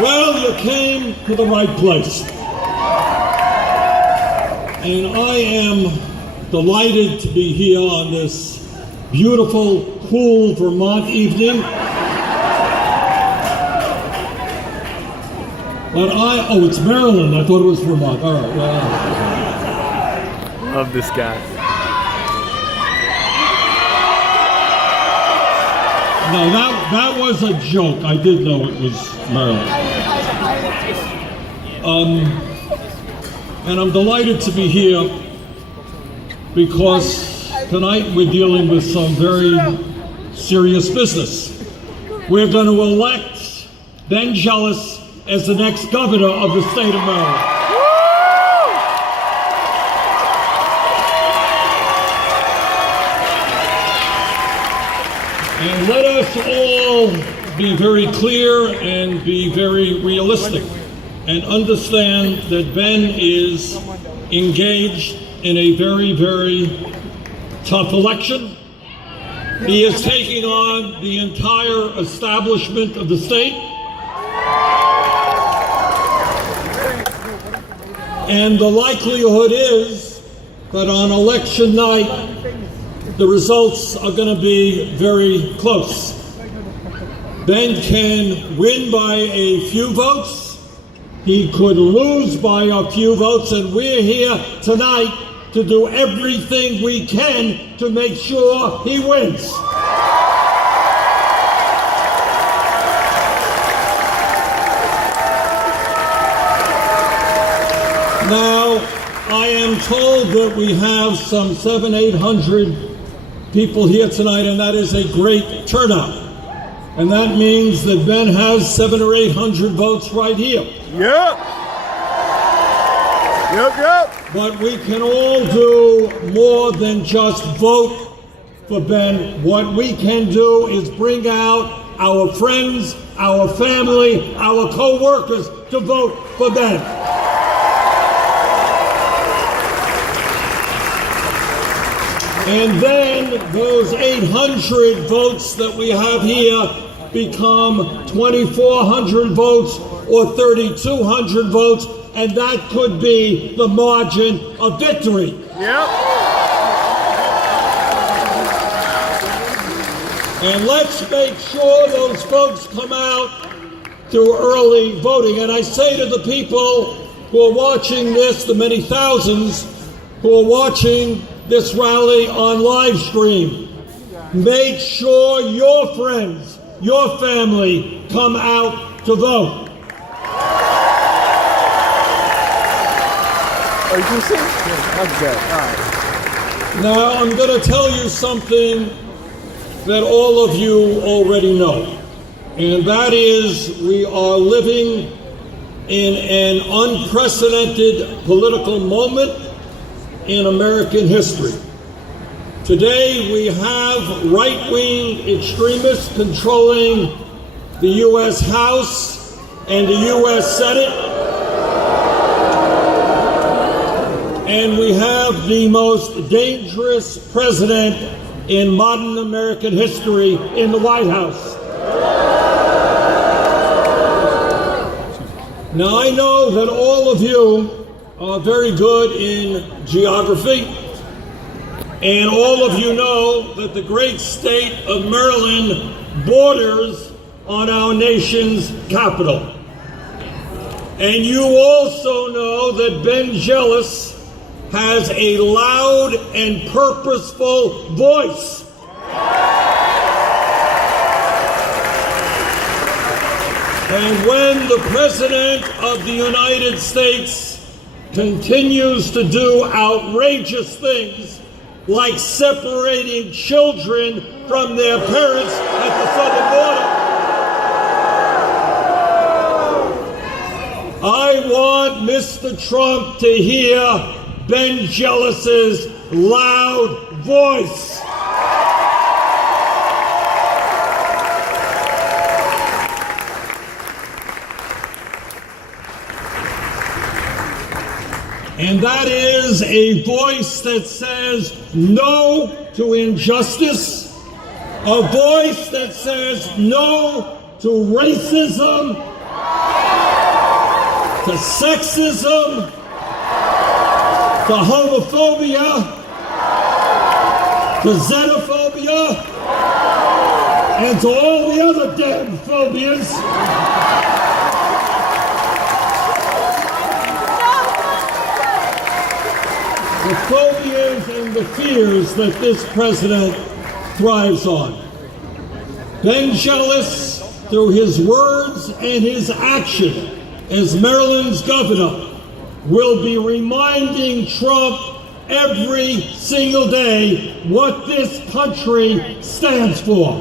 Well, you came to the right place. And I am delighted to be here on this beautiful, cool Vermont evening. But oh, it's Maryland. I thought it was Vermont. All right. Well, love this guy. No, that was a joke. I did know it was Maryland. And I'm delighted to be here because tonight we're dealing with some very serious business. We're going to elect Ben Jealous as the next governor of the state of Maryland. And let us all be very clear and be very realistic and understand that Ben is engaged in a very, very tough election. He is taking on the entire establishment of the state. And the likelihood is that on election night, the results are going to be very close. Ben can win by a few votes. He could lose by a few votes, and we're here tonight to do everything we can to make sure he wins. Now, I am told that we have some 700-800 people here tonight, and that is a great turnout. And that means that Ben has 700 or 800 votes right here. Yep. But we can all do more than just vote for Ben. What we can do is bring out our friends, our family, our co-workers to vote for Ben. And then those 800 votes that we have here become 2,400 votes or 3,200 votes, and that could be the margin of victory. Yep. And let's make sure those folks come out to early voting. And I say to the people who are watching this, the many thousands who are watching this rally on live stream, make sure your friends, your family come out to vote. Are you going to sing? Okay, all right. Now, I'm going to tell you something that all of you already know, and that is we are living in an unprecedented political moment in American history. Today, we have right-wing extremists controlling the U.S. House and the U.S. Senate. And we have the most dangerous president in modern American history in the White House. Now, I know that all of you are very good in geography, and all of you know that the great state of Maryland borders on our nation's capital. And you also know that Ben Jealous has a loud and purposeful voice. And when the President of the United States continues to do outrageous things like separating children from their parents at the southern border, I want Mr. Trump to hear Ben Jealous's loud voice. And that is a voice that says no to injustice, a voice that says no to racism, to sexism, to homophobia, to xenophobia, and to all the other damn phobias. The phobias and the fears that this president thrives on. Ben Jealous, through his words and his action as Maryland's governor, will be reminding Trump every single day what this country stands for.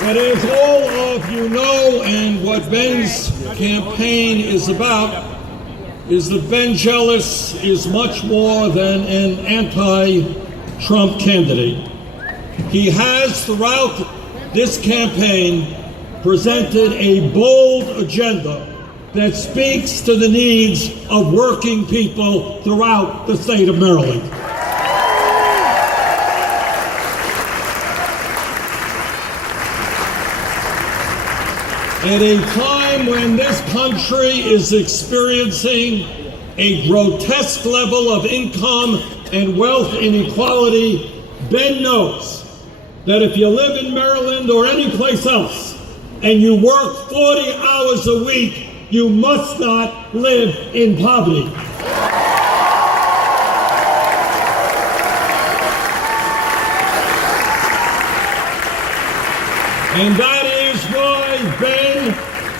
But as all of you know, and what Ben's campaign is about, is that Ben Jealous is much more than an anti-Trump candidate. He has, throughout this campaign, presented a bold agenda that speaks to the needs of working people throughout the state of Maryland. At a time when this country is experiencing a grotesque level of income and wealth inequality, Ben knows that if you live in Maryland or any place else and you work 40 hours a week, you must not live in poverty. And that is why Ben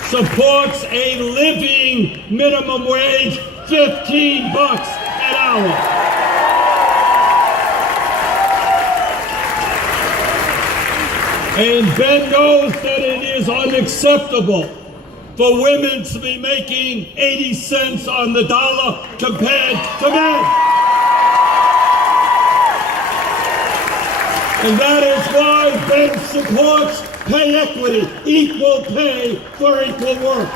supports a living minimum wage, $15 an hour. And Ben knows that it is unacceptable for women to be making 80 cents on the dollar compared to men. And that is why Ben supports pay equity, equal pay for equal work.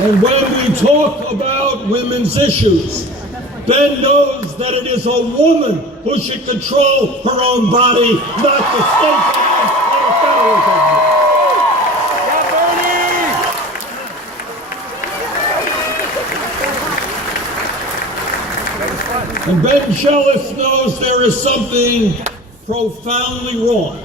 And when we talk about women's issues, Ben knows that it is a woman who should control her own body, not the state government or the federal government. And Ben Jealous knows there is something profoundly wrong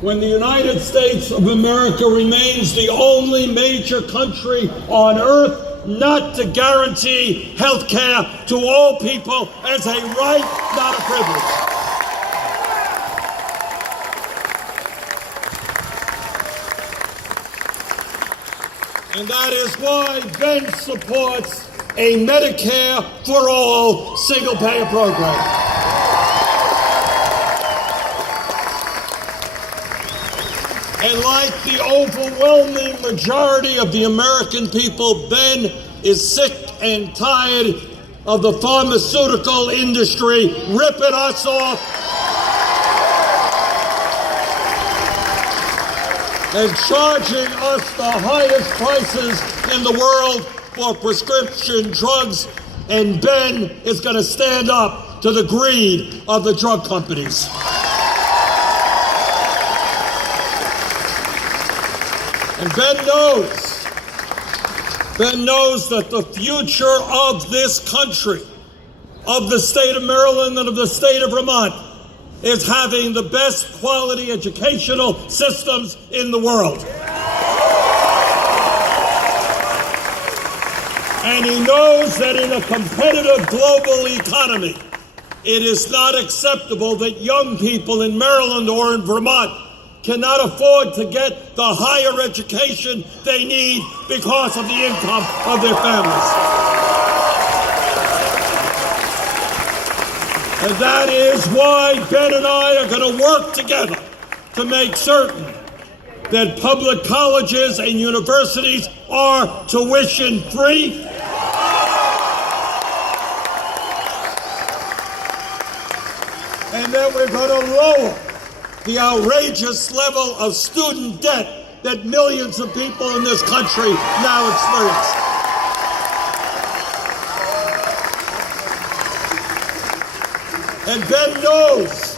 when the United States of America remains the only major country on earth not to guarantee health care to all people as a right, not a privilege. And that is why Ben supports a Medicare for all single-payer program. And like the overwhelming majority of the American people, Ben is sick and tired of the pharmaceutical industry ripping us off and charging us the highest prices in the world for prescription drugs, and Ben is going to stand up to the greed of the drug companies. And Ben knows that the future of this country, of the state of Maryland and of the state of Vermont, is having the best quality educational systems in the world. And he knows that in a competitive global economy, it is not acceptable that young people in Maryland or in Vermont cannot afford to get the higher education they need because of the income of their families. And that is why Ben and I are going to work together to make certain that public colleges and universities are tuition free, and that we're going to lower the outrageous level of student debt that millions of people in this country now experience. And Ben knows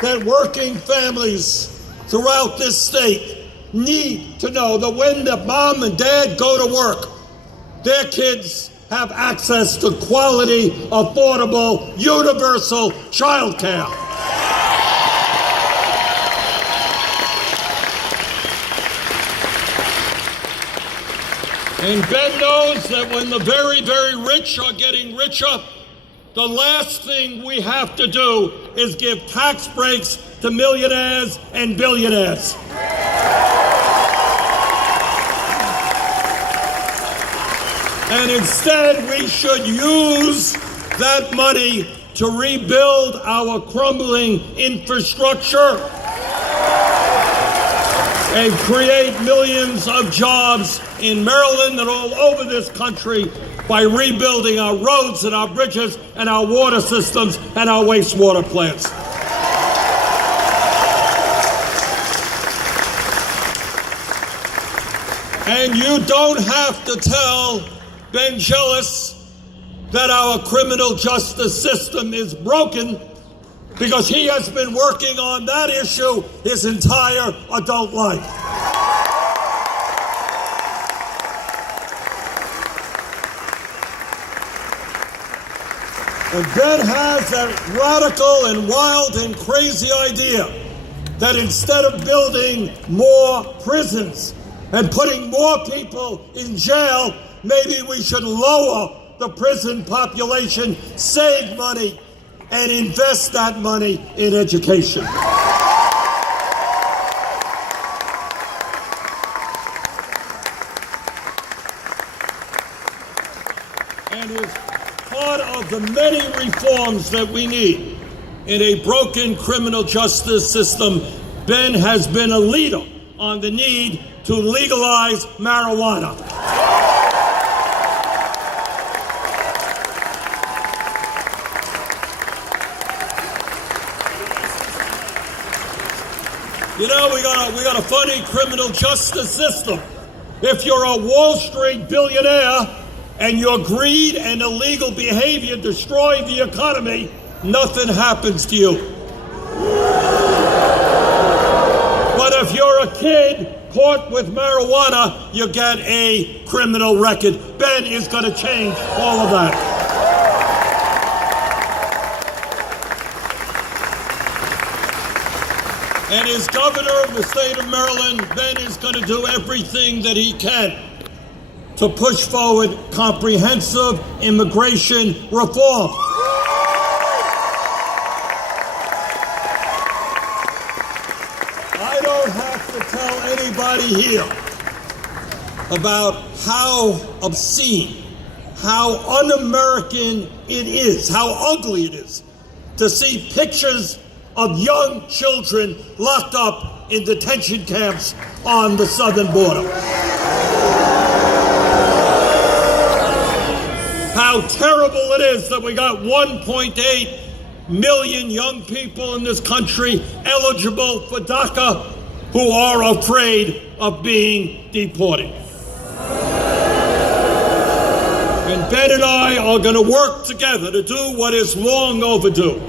that working families throughout this state need to know that when the mom and dad go to work, their kids have access to quality, affordable, universal child care. And Ben knows that when the very, very rich are getting richer, the last thing we have to do is give tax breaks to millionaires and billionaires. And instead, we should use that money to rebuild our crumbling infrastructure and create millions of jobs in Maryland and all over this country by rebuilding our roads and our bridges and our water systems and our wastewater plants. And you don't have to tell Ben Jealous that our criminal justice system is broken, because he has been working on that issue his entire adult life. And Ben has that radical and wild and crazy idea that instead of building more prisons and putting more people in jail, maybe we should lower the prison population, save money, and invest that money in education. And as part of the many reforms that we need in a broken criminal justice system, Ben has been a leader on the need to legalize marijuana. You know, we got a funny criminal justice system. If you're a Wall Street billionaire and your greed and illegal behavior destroy the economy, nothing happens to you. But if you're a kid caught with marijuana, you get a criminal record. Ben is going to change all of that. And as governor of the state of Maryland, Ben is going to do everything that he can to push forward comprehensive immigration reform. I don't have to tell anybody here about how obscene, how un-American it is, how ugly it is to see pictures of young children locked up in detention camps on the southern border. How terrible it is that we got 1.8 million young people in this country eligible for DACA who are afraid of being deported. And Ben and I are going to work together to do what is long overdue,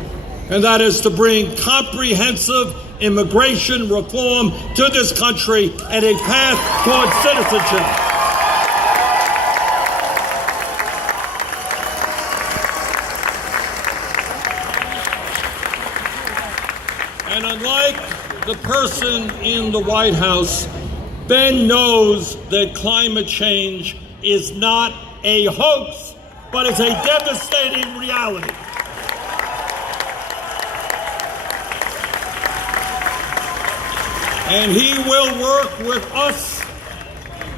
and that is to bring comprehensive immigration reform to this country and a path towards citizenship. And unlike the person in the White House, Ben knows that climate change is not a hoax, but is a devastating reality. And he will work with us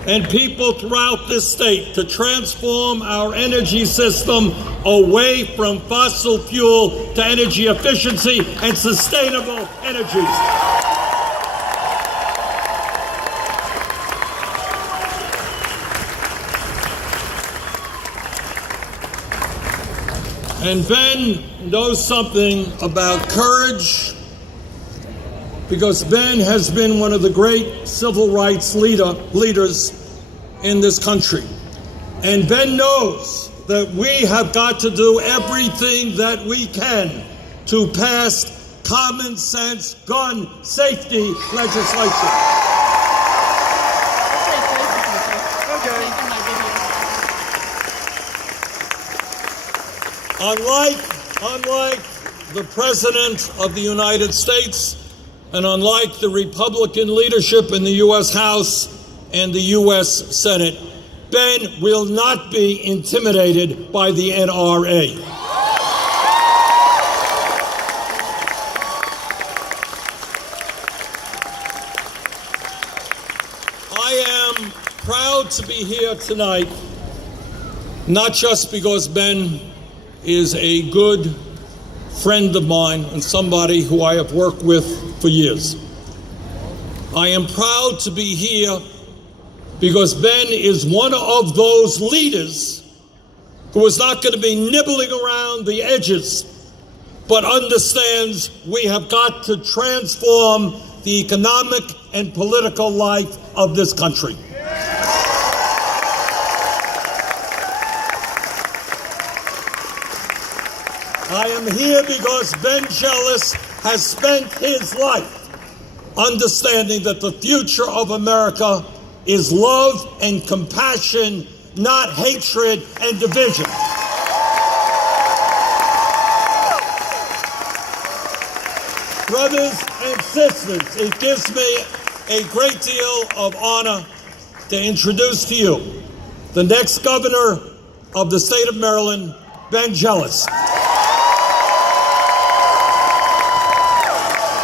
and people throughout this state to transform our energy system away from fossil fuel to energy efficiency and sustainable energies. And Ben knows something about courage because Ben has been one of the great civil rights leaders in this country. And Ben knows that we have got to do everything that we can to pass common sense gun safety legislation. Unlike the President of the United States, and unlike the Republican leadership in the U.S. House and the U.S. Senate, Ben will not be intimidated by the NRA. I am proud to be here tonight, not just because Ben is a good friend of mine and somebody who I have worked with for years. I am proud to be here because Ben is one of those leaders who is not going to be nibbling around the edges, but understands we have got to transform the economic and political life of this country. I am here because Ben Jealous has spent his life understanding that the future of America is love and compassion, not hatred and division. Brothers and sisters, it gives me a great deal of honor to introduce to you the next governor of the state of Maryland, Ben Jealous.